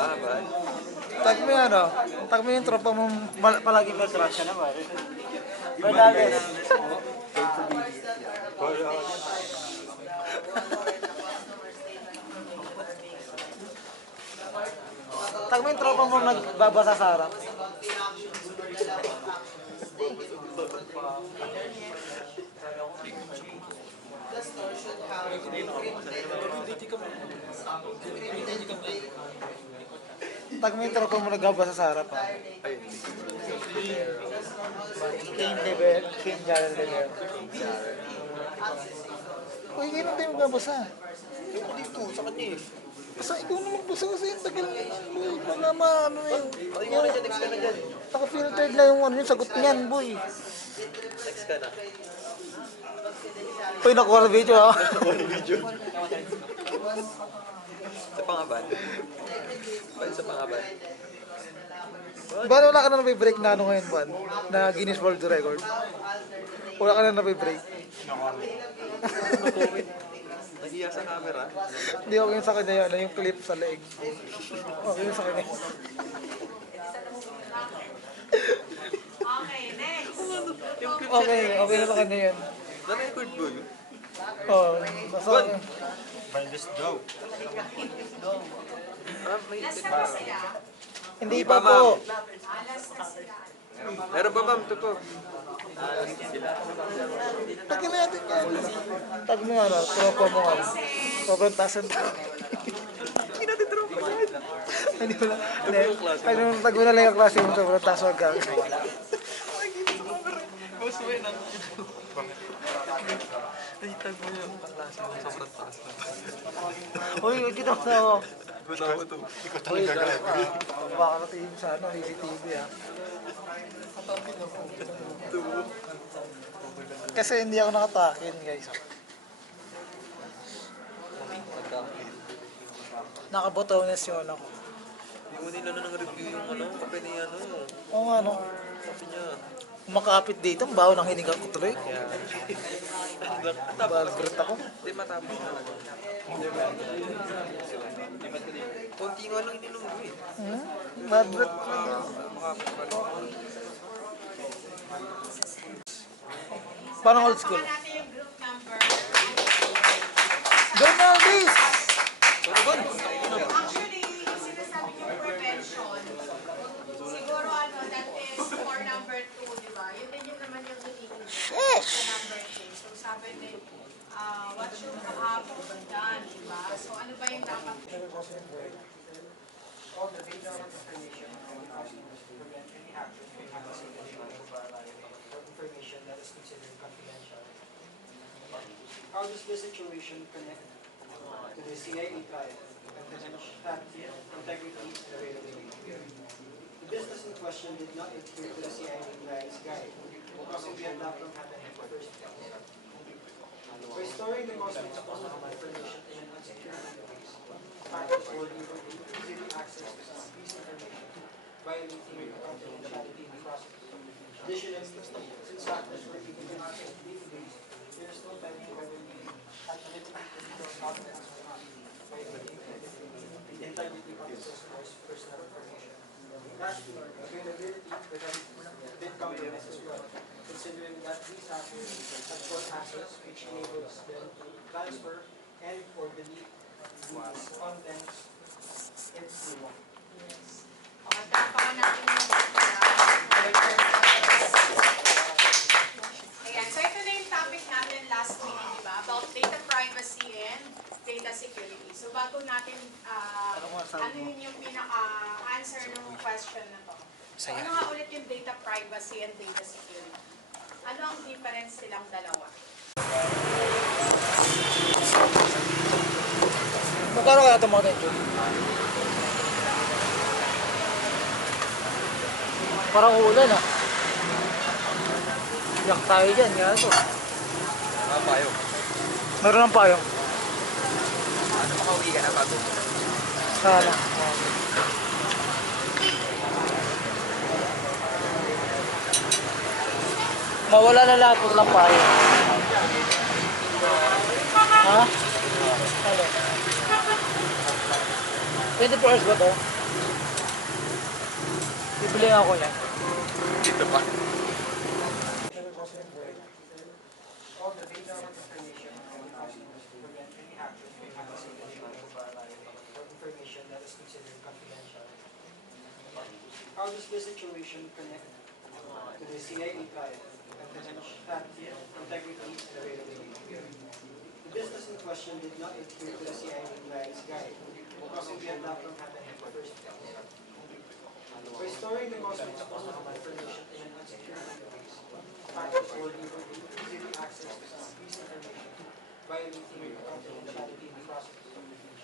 ba, ba? Tag mo yan, oh. Tag mo yung tropa mong palagi may crush. Ano ba? Bernales. Tag mo yung tropa mong nagbabasa sa harap. Tag mo yung tropa mo nagbabasa sa harap, ha? King Jarrell Lever. Uy, kailan tayo magbabasa? Yung dito, sa kanya eh. Basta ikaw na magbasa kasi yung tagal na yun, boy. Wala maano na yun. Pati mo na dyan, next ka na dyan. Naka-filtered na yung ano yung sagot niyan, boy. Next ka na. Uy, nakuha na video, ha? One video. Sa pangaban. Pwede sa pangaban. Ba't wala ka na nabibreak na ano ngayon, Juan? Na Guinness World Record? Wala ka na nabibreak? Nahiya sa camera. Hindi, okay yun sa kanya yun. Yung clip sa leeg. Okay yun sa kanya. Okay, next. Yung clip Okay, okay na sa kanya yun. na-record mo yun? Oo, nasa... Bandus daw. May Last na ba sila? Hindi pa po. Last na sila. Meron ba ma'am? Ito po. Tagin natin yan. Tag mo nga na, tropa mo nga. Sobrang tasan to. Hindi natin tropa dyan. Hindi mo lang. Tag mo na lang yung klase mo, sobrang tasan ka. Gusto mo yun ang... Nahitag mo yun. Paklase mo. Sobrang taas na. Uy, kita mo na ako. Gusto mo ito. Ikaw talaga gagawin. Baka natin sa ano, CCTV, ha. Kasi hindi ako nakatakin, guys. Nakabotones yun ako. Hindi mo nila na nang-review yung ano, kape ni ano. Oo nga, no. Sabi niya. Makapit dito, ang baho ng hinigang ko tuloy. Kaya... Balbert ako. Hindi matapos na. Konti nga lang ininom mo eh. Balbert. Parang old school. Baka natin yung group number. Bernaldez! Actually, yung sinasabi niyo prevention, siguro ano, that is for number 2, di ba? Yun din yung naman yung tinitin sa number 2. So sabi din, what should have done, di ba? So ano ba yung dapat? All the data and information from us must prevent any action from information that is considered confidential. How does this situation connect to the CIA trial, confidentiality, integrity, and availability? The business in question did not adhere to the CIA trial's guide, causing the attack from happening for first place. By storing the most exposed information in an unsecure database, hackers will easily access to some piece of information, violating the confidentiality in the process. Additionally, since hackers were able to access the database, there is no telling whether the activity was authorized or not, violating the integrity of the source's personal information. Lastly, availability did compromise as well, considering that these hackers had full access which enables them to transfer and or delete these contents if they want. Okay, tapakan natin yung Ayan, so ito na yung topic natin last week, di ba? About data privacy and data security. So bago natin, ano yun yung pinaka-answer ng question na to? So, ano nga ulit yung data privacy and data security? Ano ang difference silang dalawa? Magkano kaya itong mga tension? Parang uulan, ha? Yak tayo dyan, kaya ito. Payong. Meron ng payong. Ano makauwi ka na bago? Sana. Mawala na lahat ng payong. Ha? Ano? 24 hours ba to? Bibili ako yan. Dito pa. All the data and information and customers prevent any hackers from accessing the or information that is considered confidential. How does this situation connect to the CIA trial and that integrity and availability? The business in question did not adhere to the CIA trial's guide, causing the attack from happening in the first place. By storing the most exposed information in an unsecure database, hackers were able to easily access this information, violating the confidentiality in the process.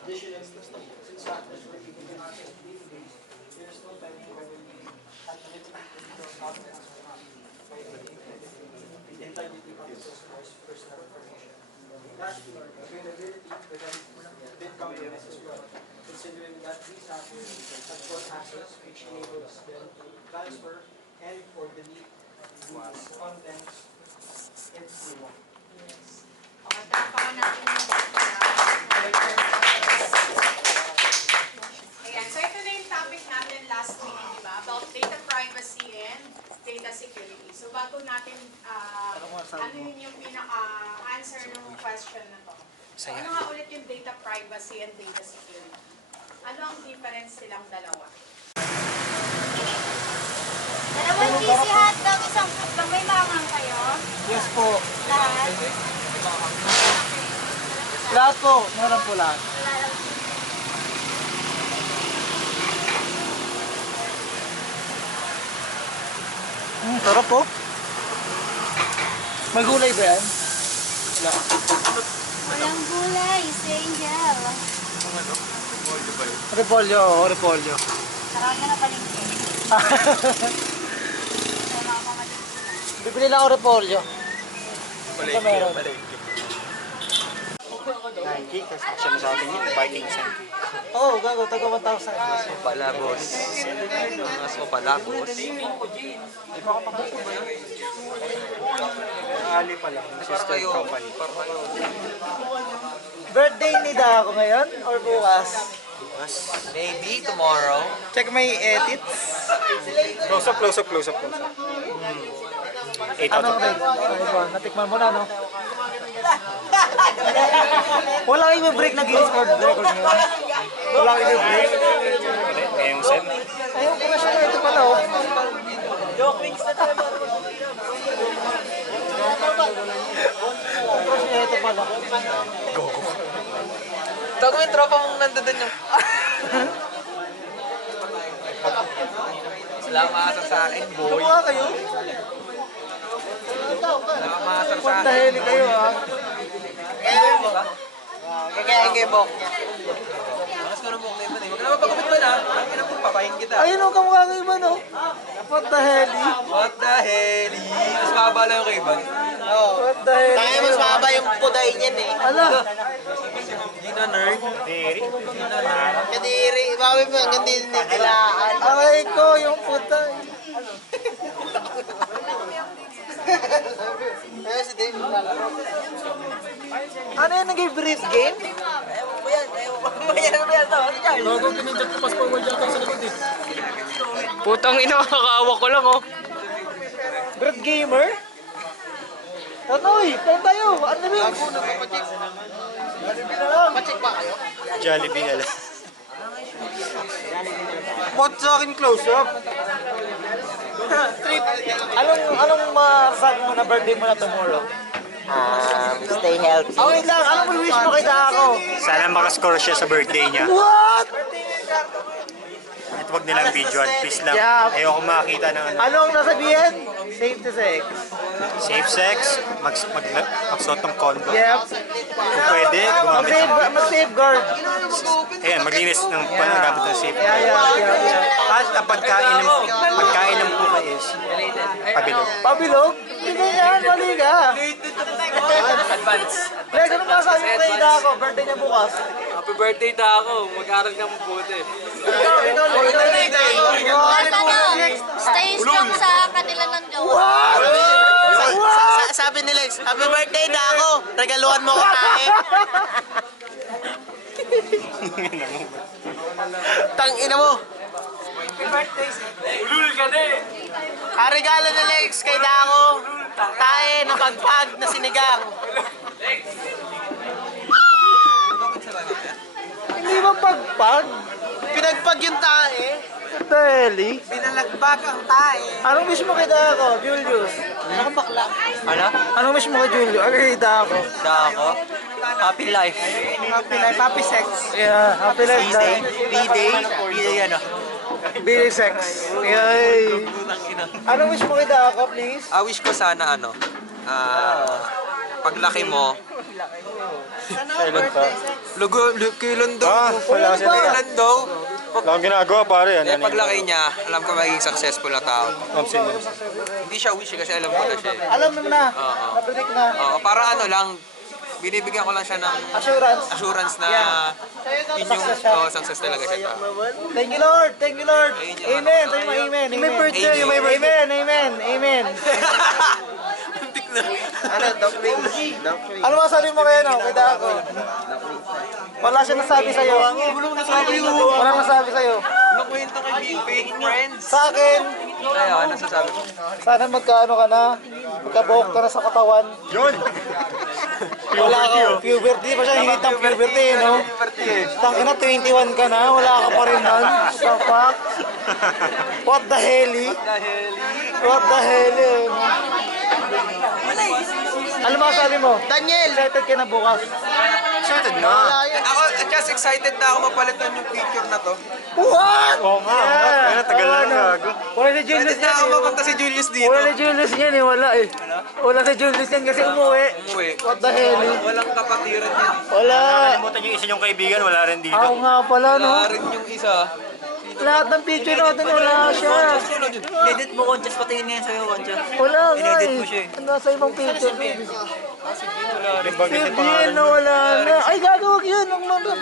Additionally, since hackers were able to access the database, there is no telling whether the analytical documents or not, violating the integrity of the customer's personal information. Lastly, availability did compromise as well, considering that these hackers had full access which enables them to transfer and or delete these contents if they want. Okay, tapakan natin yung Ayan, so ito na yung topic natin last week, di ba? About data privacy and data security. So bago natin, ano yun yung pinaka-answer ng question na to? So, ano nga ulit yung data privacy and data security? Ano ang difference silang dalawa? Dalawang PC hotdog, isang hotdog. May mangang kayo? Yes po. Lahat? Lahat po. Meron po lahat. Sarap po. May gulay ba yan? Walang gulay, si Angel. Repolyo, oo, repolyo. Saka ka na palingki. Bibili lang ako repolyo. Palengke, meron? palengke. Nike, kasi siya na sa atin yung Vikings. Oo, gago, taga 1,000. Mas mo pala, boss. Mas mo pala, boss. Ali pa lang, sister company. Birthday ni Dako ngayon or bukas? Maybe tomorrow. Check my edits. Close up, close up, close up, close up. 8 out Ano of rin? Ayun, natikman mo na, no? Wala kang i-break na Guinness World Record ngayon. Wala kang i-break. 10. Ngayong set. Ayun, commercial na ito pala, oh. Commercial na ito pala. Tago yung tropa mong nandun yung... Sila maasar sa akin, boy. Kumuha kayo? Sila maasar sa What the akin. hell kayo, ha? Kaya kayo, Bok. Mas ko na Bok na iba eh. Huwag ka naman pagkupit ba na? Ang ina po, papahin kita. Ayun, ang kamukha kayo ba, no? What the hell? What the hell? Mas mahaba lang yung kay Ivan. What the hell? Kaya mas mahaba yung puday niyan eh. Ala! Hindi na nerd. Kadiri, bawi mo hanggang din nilaan. Aray ko, yung puta. Kaya si Dave, Ano yan, nag-brief game? Putang ina, kakaawa ko lang oh. Brief gamer? Tanoy, tayo tayo. Ano rin? pacheck ba kayo? Jollibee nga lang. What sa akin close up? Anong masasabi mo na birthday mo na tomorrow? Stay healthy. Oh, wait lang. Anong wish mo kay Dako? Sana makascore siya sa birthday niya. What? At huwag nilang videoan, please lang. Yeah. Ayoko makakita ng ano. Anong nasabihin? Safe to sex. Safe sex, magsuot ng condom. Yep. Kung pwede, gumamit ng... Mag-safeguard. Ayan, maglinis ng panagamit ng safe. Yeah. At ang pagkain ng puka is pabilog. Pabilog? Hindi ganyan, mali ka. Advance. Lex, ano masasabi mo kay Dako? Birthday niya bukas. Happy birthday na ako. Mag-aral ka mabuti. Ikaw, At ano, stay strong sa kanila ng jowa. Sabi ni Lex, happy birthday na ako. Regaluhan mo ko kain. Tang ina mo. Ulul ka na eh. Ang regalo ni Lex kay Dako, tae na pagpag na sinigang. Hindi ba pagpag? Pinagpag yung tae. Dahili? Pinalagpag ang tae. Anong wish mo kay Dako, Julius? Ano bakla? Ano? Anong wish mo kay Julius? Ano kay Dako? Ako? Happy life. Happy life, happy sex. Yeah, happy life B-Day. dahil. B-Day. B-Day ano? Billy sex. Yay! Anong wish mo kay Dako, please? Wish ko sana ano, paglaki mo, kilon daw. Wala kasi Kilon daw. Wala akong ginagawa pare. Eh, paglaki niya, alam ko magiging successful na tao. Nonsense. Hindi siya wish kasi alam ko na siya. Alam mo na. Oo. Napredict na. Oo, para ano lang, binibigyan ko lang siya ng Assurance. na yun yung success talaga siya. Thank you, Lord. Thank you, Lord. Ayun yun. Amen. Sabi mo, amen. May birthday. Amen. May birthday. Amen. Amen. Amen. Ano masabi mo kayo, no? Kay Dako? Wala siya nasabi sa'yo. Wala nasabi sa'yo. Ano kwento kay Big Big Friends? Sa akin, Tayo, ano sasabi mo? sana magkaano ka na, magkabuhok ka na sa katawan. Yun! Wala ka, puberty pa siya, hingit ng puberty, no? Tangka na, 21 ka na, wala ka pa rin nun. What the fuck? What the hell? What the hell? Ano masabi mo? Daniel! Excited ka na bukas. Excited na. Ako, just excited na ako mapalitan yung picture na to. What? Oo nga. Kaya tagal na gago. Wala si Julius Excited na yan ako eh. mapunta si Julius dito. Wala si Julius yan eh, wala eh. Wala si Julius yan kasi umuwi. Umuwi. What the hell? Walang kapatiran yan. Wala. Kalimutan yung isa yung kaibigan, wala rin dito. Ako nga pala, no? Wala rin yung isa. Lahat ng picture natin wala siya. Edit mo, Conchas. Patingin ngayon sa'yo, Conchas. Wala nga In-edit eh. mo siya Ano sa ibang picture? Si Banggitin Bien pangalan na wala na. Ay, gagawag yun. Ang mga...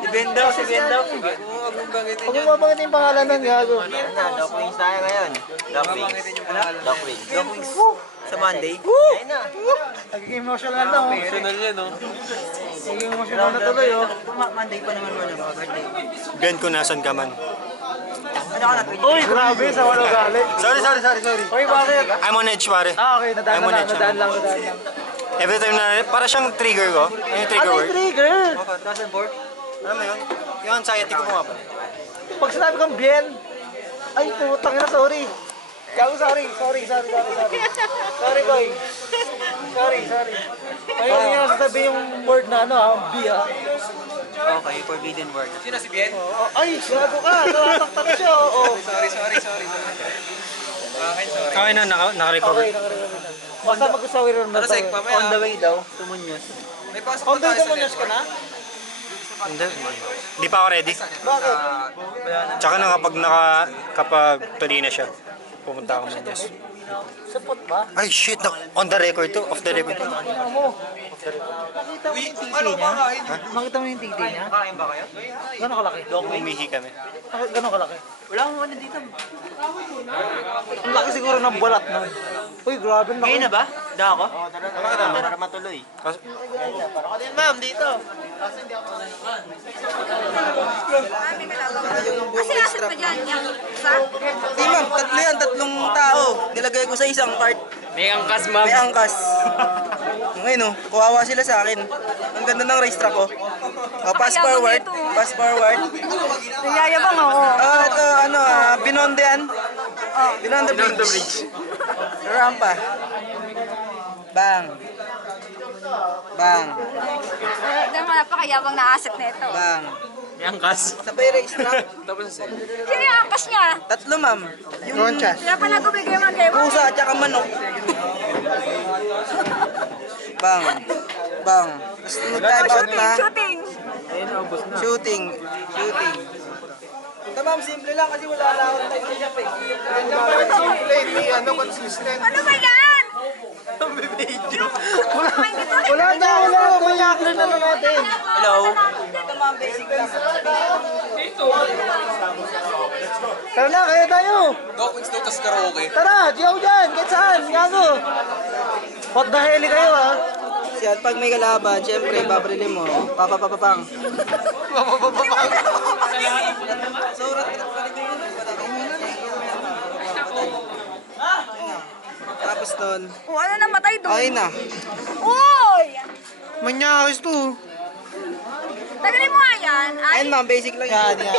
Si Bendaw, si Bendaw. Huwag mong banggitin Huwag yun. mo mabangitin yung pangalan nun, gago. Doc Wings tayo ngayon. Doc Wings. Banggitin yung pangalan. Doc Wings. Doc Wings. Sa Monday. Nagiging emotional na, oh. Personal yan, no? Nagiging emotional na tuloy, oh. Monday pa naman mo ng birthday. Ben ko nasan ka man. Uy, grabe, sa wala galit. Sorry. Uy, bakit? I'm on edge pare. Okay, nadaan I'm on lang, edge. nadaan lang. Every time na, para siyang trigger ko. Ano yung trigger Ano word? yung trigger? Alam mo yun? Yung anxiety ko mga pala. Pag sinabi kong bien, ay putang ina, sorry. Gago, sorry. Sorry, boy. Sorry. Ayun niya sasabihin yung word na ano, B, ah. Okay, forbidden word. Sino si Bien? Ay, gago ka, nakataktak siya, oo. Sorry. Okay na, naka-recover. Okay, nakarecover na. Basta mag-usawin rin na Ano, Sek, tayo. mamaya. On the way daw, to Muñoz. May pasok On pa the tayo sa Muñoz ka na? Hindi pa ako ready. Bakit? Tsaka na kapag tuloy na siya, pupunta ako ng Diyos. Sapot ba? Ay shit, on the record to, off the record to. Tingnan mo. Nakita mo yung titi Ano niya? kakain? Nakita mo yung titi niya? Kakain ba kayo? Gano'ng kalaki? Umihi kami. Gano'ng kalaki? Wala akong ano dito. Ang laki siguro ng balat na. Uy, grabe. Ngayon na ba? Da ako? Para matuloy. Ma'am, dito. Kasi nasan pa dyan? Yung isa? Di ma'am, tatlo yan, tatlong tao. Nilagay ko sa isang cart. May angkas, ma'am. May angkas. Ngayon oh, kawawa sila sa akin. Ang ganda ng racetrack ko. Pass forward. Pass forward. Nagyayabang ako. Ito, Binondo yan. Binondo Bridge. Rampa. Bang. Bang. Dahil mo napakayabang na asset na ito. Bang. May angkas. Sabay racetrack. Tapos, Sino yung angkas niya? Tatlo ma'am. Yung Kaya pa nagubigay mo ang game. pusa at saka manok. Bang. Bang. Tapos mag-dive out na. Shooting. Shooting. Ito ma'am, simple lang kasi wala na akong time siya pa. Ano ba yan? Wala na. Mayaklan na lang natin. Hello? Ito ma'am, basic lang. Tara na, kaya tayo. Doc Wings daw, tas karaoke. Tara, di ako dyan. Kahit saan, gago. What the hell kayo, ha? Kasi at pag may kalaban, syempre, babrilin mo. Papapapapang. Papapapapang. So, Crystal. O ano namatay doon? Ay na. Uy! Manyakis to. Tagalin mo nga yan. Ay, Ayun ma'am, basic lang Yan, yan.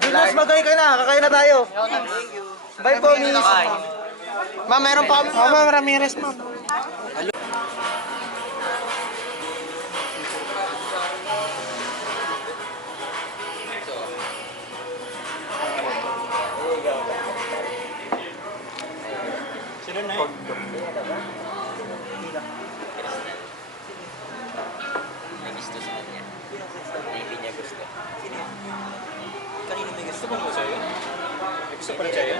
Julius, magay ka na. Kakain na tayo. Bye po, miss. Ma'am, meron pa kami. Ma'am, Ramirez, ma'am. Sino na yun? Kanino may gusto? Gusto mo sa'yo? May gusto pa rin sa'yo?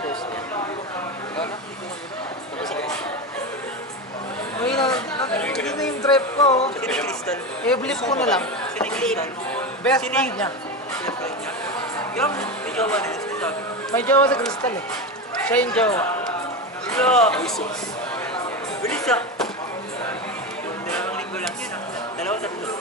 Uy, hindi na yung trip ko. Sino yung Crystal? I-blip ko na lang. Sino yung Crystal? Best friend niya. Yung may jowa na yun, sinasabi. May jowa sa Crystal eh. Siya yung jowa. Bilis ah. Dalawang linggo lang yun ah. Dalawa, tatlo.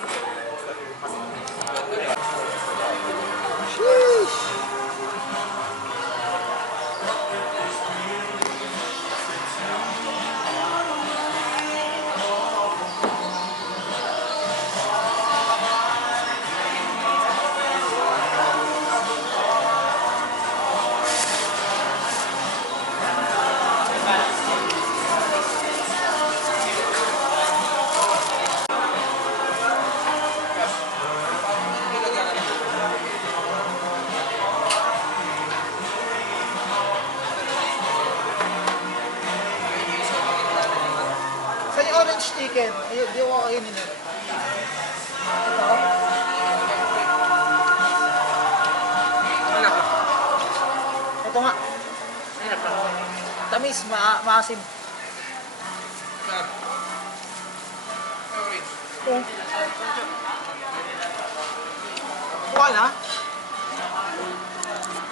Sa yung orange chicken, ayun, di ko kainin eh. Ito. Ito nga. Tamis, maasim. Ito. Kuha na?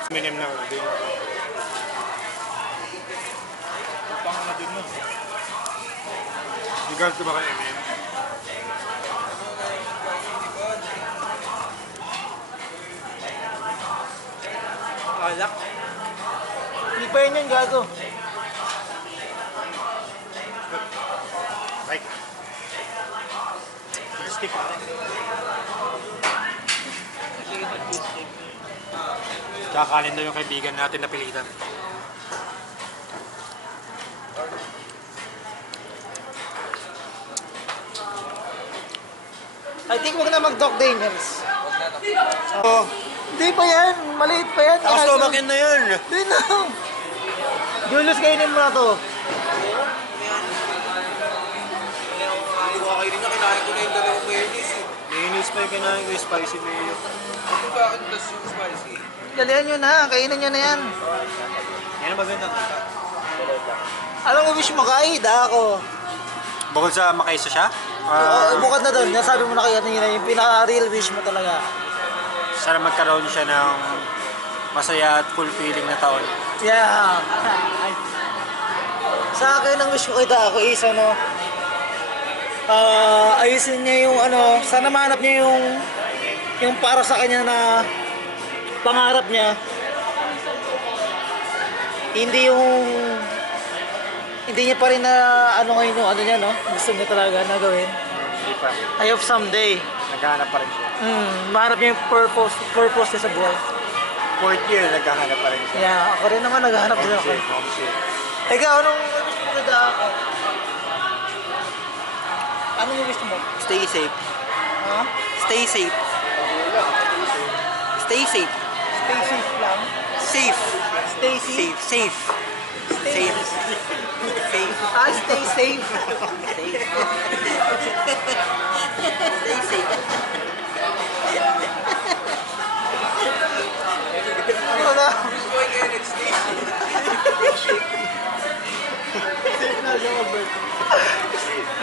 Minim na ako din. Pang na din mo. Bigal ko ba kayo, Eminem? Alak. Hindi pa yun yung gago. Like. Stick. Kakanin daw yung kaibigan natin na pilitan. I think wag na mag-Doc Daniels. Oh. Hindi pa yan. Maliit pa yan. Nakastomakin na yun! Hindi na. Julius, kainin mo na to. Hindi ko kakainin niya, kinain ko na yung dalawang mayonnaise eh. Mayonnaise pa yung kinain ko, spicy mayo. Ako bakit tas yung spicy? Dalihan nyo na. Kainin nyo na yan. Yan ang magandang kita. Alam mo, wish mo kaida ako. Bukod sa makaisa siya, Bukod na doon. Sabi mo na kaya nila yung pinaka-real wish mo talaga. sana magkaroon siya ng masaya at fulfilling na taon. Yeah. Sa akin, ang wish ko kita ako is ano, ayusin niya yung ano, sana mahanap niya yung para sa kanya na pangarap niya. Hindi niya pa rin na ano ngayon yung ano niya, no? Gusto niya talaga na gawin. Hindi pa. I hope someday. Naghahanap pa rin siya. Mahanap niya yung purpose niya sa buhay. Fourth year, naghahanap pa rin siya. Yeah, ako rin naman naghahanap din ako. Homesick. Ikaw, anong wish mo kita ako? Anong wish mo? Stay safe. Ha? Stay safe. Stay safe. Stay safe lang. Safe. Stay safe. Safe. Safe. Safe. Safe. Stay safe. Safe. Stay safe. Ano na? Gusto ko kayo next day.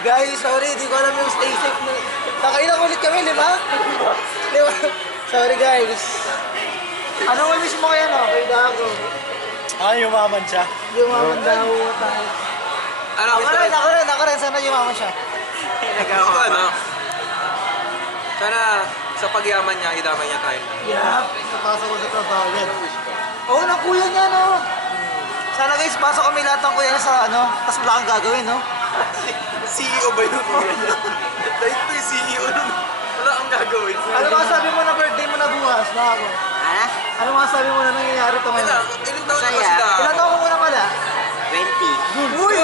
Guys, sorry, di ko alam yung stay safe na. Nakailang ulit kami, di ba? Di ba? Sorry guys. Anong wish mo kaya no? Kay Dago. Yumaman siya. Yumaman daw tayo. Ano, Ako rin. Sana yumaman siya. gusto ko ano? Sana sa pagyaman niya, idamay niya tayo. Yeah, napasok ko sa trabaho yan. Oo, na kuya niya, no? Sana guys, pasok kami lahat ng kuya niya sa ano, tapos wala kang gagawin, no? CEO ba yun? Dahil ito yung CEO nun. Wala kang gagawin. Ano masabi mo na birthday mo na bukas, na ako? Ha? Ano masabi mo na nangyayari to ngayon? Ilang taon na ba Masaya. sila? Ilan taon mo muna pala? 20. Uy!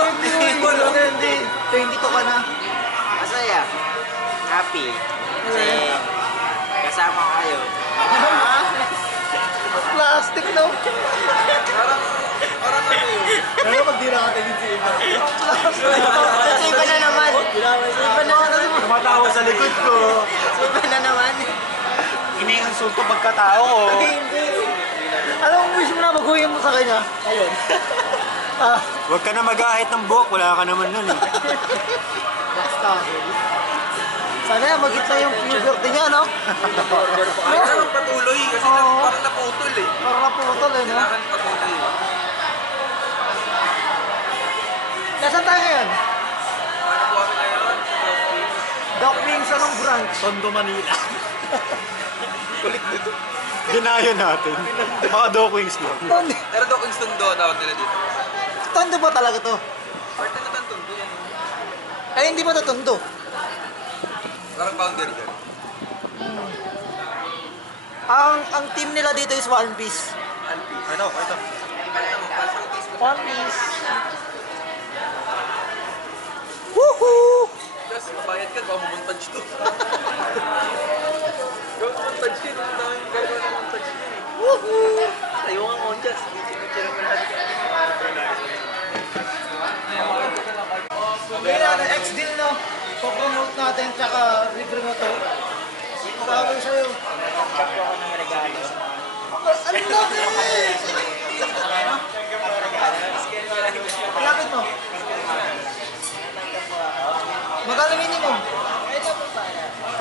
22 ka na. Masaya. Happy. Kasi kasama ko kayo. Plastic, no? Parang ano yun? Ano pag di nakatingin si Iba? Sa iba na naman. Sa iba na naman. Tumatawa sa likod ko. Sa iba na naman. Iniinsulto pagkatao ko. Hindi. Anong wish mo na baguhin mo sa kanya? Ayun. Huwag ka na mag-ahit ng buhok, wala ka naman nun eh. Basta. Sana magit na yung puberty niya, no? Kailangan lang patuloy kasi parang naputol eh. Parang naputol, eh, no? Kailangan patuloy. Nasaan tayo ngayon? Ano po kami ngayon? Doc Wings, anong branch? Tondo, Manila. Dinayo natin. Mga dog wings lang. Pero Doc Winston doon, tawag nila dito. Tondo ba talaga to? Part na natantong doon. Ay, hindi ba to tondo? Parang founder doon. Ang team nila dito is One Piece. Ano? Ito. One Piece. Woohoo! Tapos mabayad ka, baka mumontage to. Gawin montage yun. Ang daming gagawa ng montage yun eh. Woohoo! Tayo nga monjas. Signature naman lahat. Hindi natin, X-Deal, no? Po-promote natin, tsaka libre mo to. Sabi sa'yo. Ang laki! Lapit mo. Magkano minimum? 500?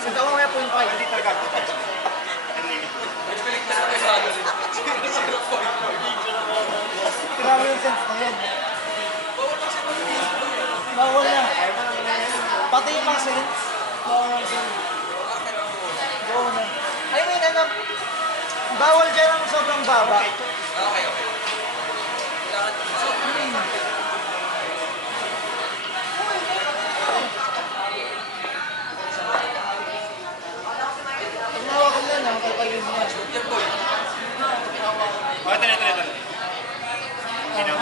Santa mo kaya 0.5. Grabe yung sense na yun. Bawal na. Pati yung mga sense. Bawal na sense. Bawal na. I mean, ano, bawal dyan ang sobrang baba. Okay. Pag nawakan lang lang, kakayin mo na. Yan boy. Ito.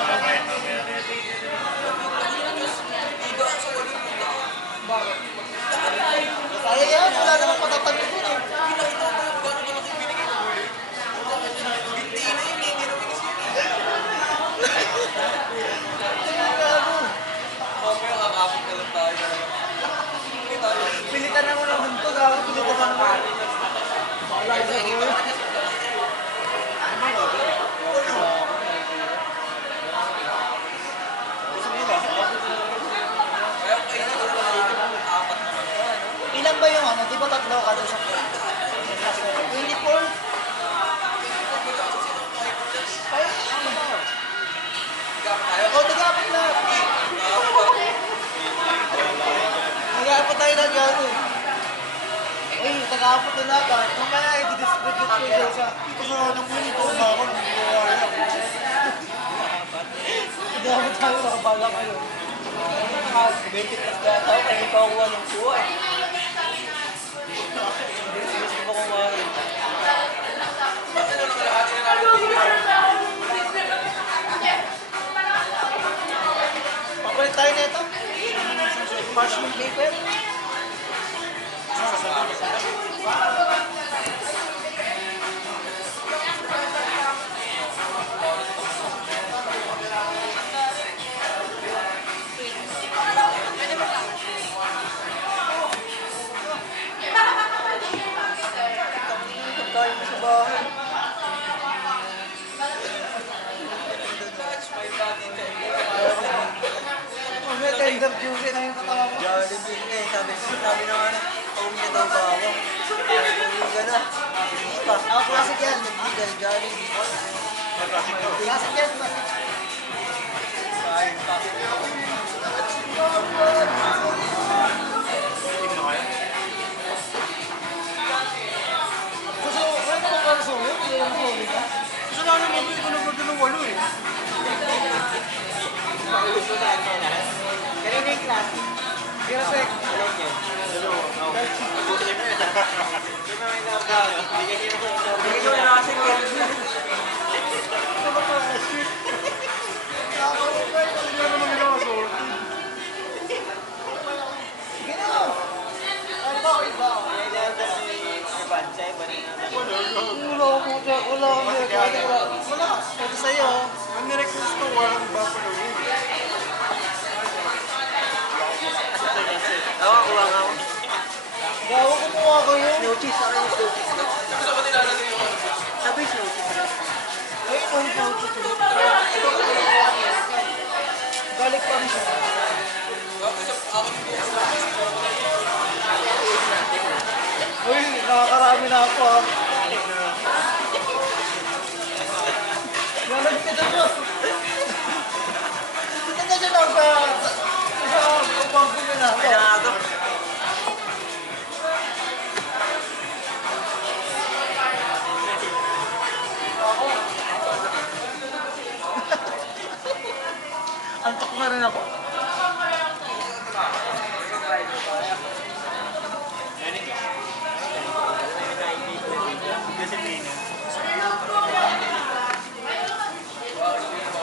Kaya yan, wala namang patatabi dun eh. Mamaya kakapit na lang tayo. Pilitan na mo naman to, gawin pilitan na naman. Wala sa iyo. Ilan ba yung ano? Di ba tatlo ka doon sa 24? O, tagapot na. Tagapot tayo na dyan eh. Uy, tagapot na lahat. Mamaya i-distribute ko yung isa. Kasalanan mo yun, ito na ako. Tagapot tayo, nakabala kayo. 20 plus na tao, kaya hindi pa kuha ng kuha eh. Gusto ko kuha rin. Papalit tayo na ito. Parchment paper. Tayo mo sa bahay. May tender juice na yung katawa mo. Jollibee eh. Sabi na nga na. Pauwi na daw ba ako? Pauwi ka na. Hindi pa. Ako, classic yan. Dahil Jollibee. Classic yan. Gusto mo, wala ka bang kalso mo? Hindi mo ka. Gusto mo sana mabili ko na ba ng 8 eh. Kanina yung klase. Kira sek. Hindi ko na kasi Wala. Ito sa'yo. Ang nirequest ko, walang buffalo wings. Awa, kuha nga ako. Gawa ko po ako yun. Snow cheese. Sa akin yung snow cheese. Gusto ko nilalagay yung ano. Sabi snow cheese. Ay, ang pouch ito. Balik pa rin siya. Uy, nakakarami na ako ah. Nalagay ka dito. Ito na siya lang sa upang ko na ako. Kaya nga ito. Antok na rin ako.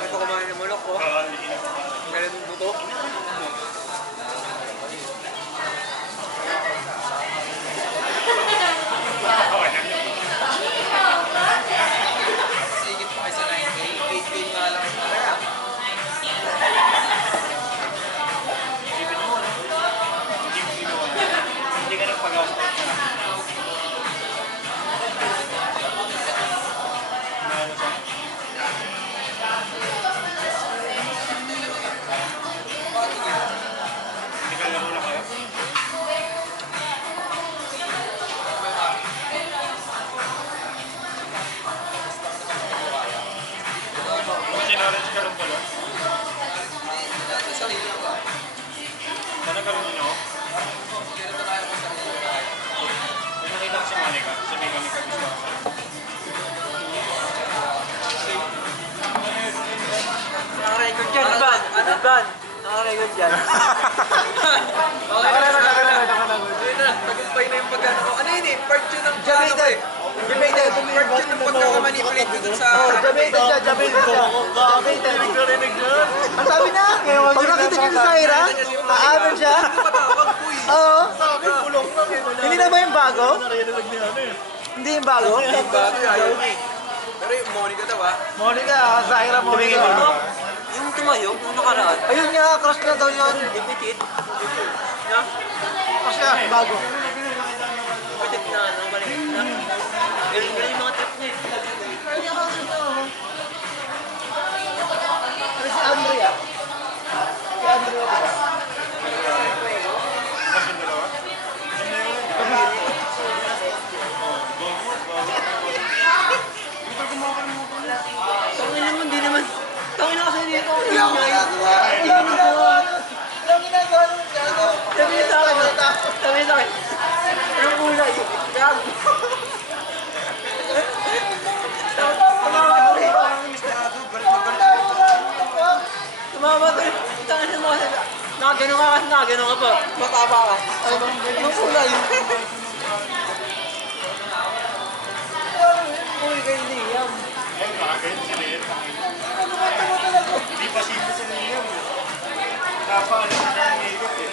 Ito kumain ng manok ko. Galing ng buto. Sigit pa kayo sa 9K. 8K nga lang yung kaya. Hindi ka nagpagawa. Hindi ka laro na kayo? Sinorange ka rin pala. Sana ka rin yun ako? May nakita ko si Monica. Sabi kami gusto ko. Naka-record dyan. Ban. Ban. Naka-record dyan. Okay na. Ayun na. Tagumpay na yung pagkano. Ano yun eh? Part 2 ng plano ko eh. Jamated. Part 2 ng pagkakamanipulate ko dun sa... Jamated siya, Jamated siya. Jamated. Ang sabi niya, pag nakita niya si Zaira, aamin siya. Ano ba tawag po eh? Oo. Hindi na ba yung bago? Hindi yung bago? Bago ayaw niya eh. Pero yung Monica daw ah. Monica, Zaira Monica. Yung tumayo, yung nakaraan. Ayun nga, crush na daw yun. Dipikit. Crush na, bago. Dipikit na ano, maliit na. Galing yung mga trip niya eh. Pero si Andrea. Si Andrea ba? Tangin naman, di naman. Tangin na kasi dito. Ilang ginagawa mo dyan? Sabi niya sa akin. Sabi niya sa akin. Anong kulay? Gag. Tumama to. Tangin na mo kasi. Nakaganon ka kasi nakaganon ka pa. Mataba ka. Anong kulay? Uy, kay Liam. Ay, nakagayon si Liam. Ano ba ito talaga? Hindi pa sino si Liam. Napaano na nangyayot eh.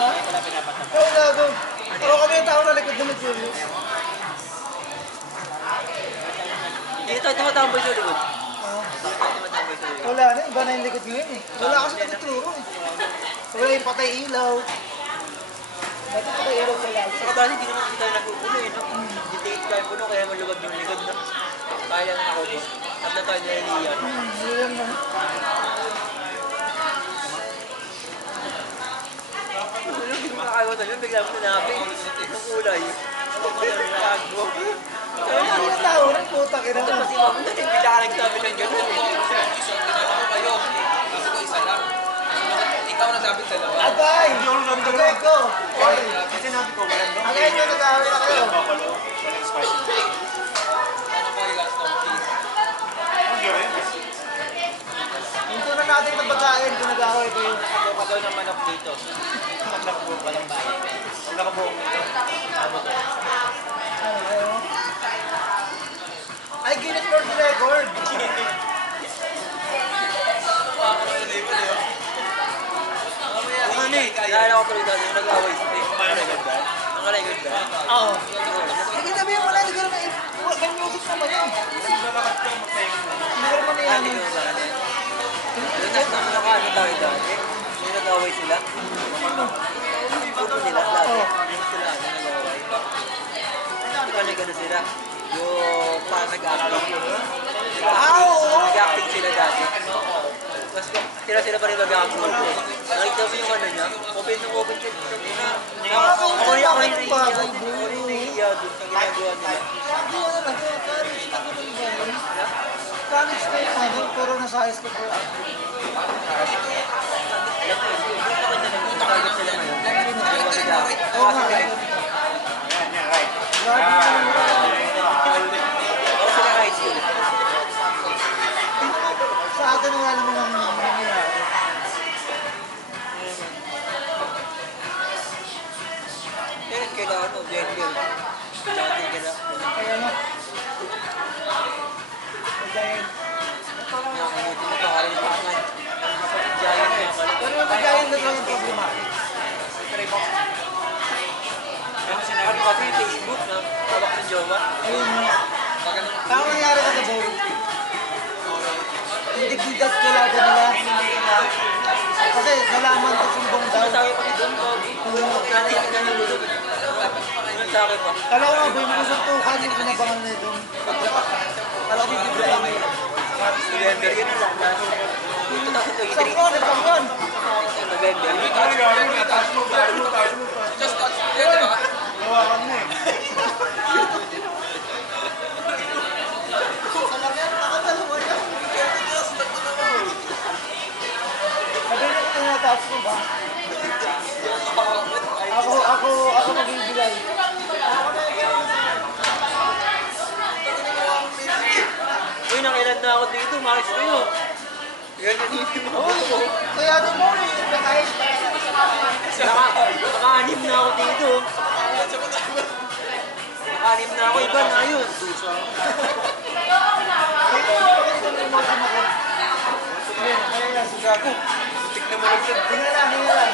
Ha? Ikaw gago. Pero kami yung tao na likod na mag-serious. Hindi tayo tumatambay sa likod. Wala na, iba na yung likod ngayon eh. Wala kasi natuturo eh. Wala yung patay ilaw. Dati patay ilaw sa lalo. Saka dati hindi naman tayo nagpupuno eh. No? Detail tayo puno kaya maluwag yung likod. No? Kaya na ako din. At na tayo nililiyan. Yun na. Hindi mo makakaiwatan yun. Bigla mo sinabi. Ang kulay. Nakago. Kaya ano yung tao rin, puta ka na. Kasi mama na hindi ka nagsabi ng gano'n eh. Agay! Agay ko! Oy! Kasi sinabi ko, walang Agay pa daw ng manok dito. Nakabuong walang bahay. Nakabuong. Ay, Guinness World Record! Ano eh? Kaya ako pala dati yung nag-away sa tayo. Nakarecord ba? Oo. Sige, sabi mo wala, hindi ko naman, may music naman yun. Hindi ko naman yan. Ano sa kanila? Yung naka-ano tayo dati? Yung nag-away sila? Puto nila dati. Yung sila nag-away. Di ba nag-ano sila? Yung parang nag-acting. Nag-acting sila dati. Mas sila pa rin mag-acting. Nakita mo yung ano niya? Open na open siya. Ako rin nahihiya dun sa ginagawa nila. College na yun, ano, pero nasa high school ko. Target sila ngayon. Oo nga. Ako sila high school. Sa atin wala namang nangyayari. Pero kailangan mo, blender. Dati kailangan. Kaya nga. Dahil, Nakamuti mo, pangalan mo nga. Giant na yung kalit. pero magagayin na lang yung problematic. Ano kasi yung Facebook na hawak ng jowa? Ayun, tama nangyari ka sa Bowl. Hindi bigat kailangan nila. Kasi nalaman ko sumbong daw. Sabi pa doon, Kobe. Natin ang nanulog. Sabi pa. Kala ko nga, boy, makusuntukan yung kinabangan na ito. Kala ko bibigla lang eh. November yun ang last. 2023. Sangkon, sangkon! November. Gawakan mo eh. Sabi na ito nataas ko ba? Ako magbibigay. Uy, nakailan na ako dito. Maris ko yun. Yan yung hindi mo. Kaya din mo eh, kahit Naka-anim na ako dito. Naka-anim na ako. Iba na yun. Tingnan lang, tingnan lang.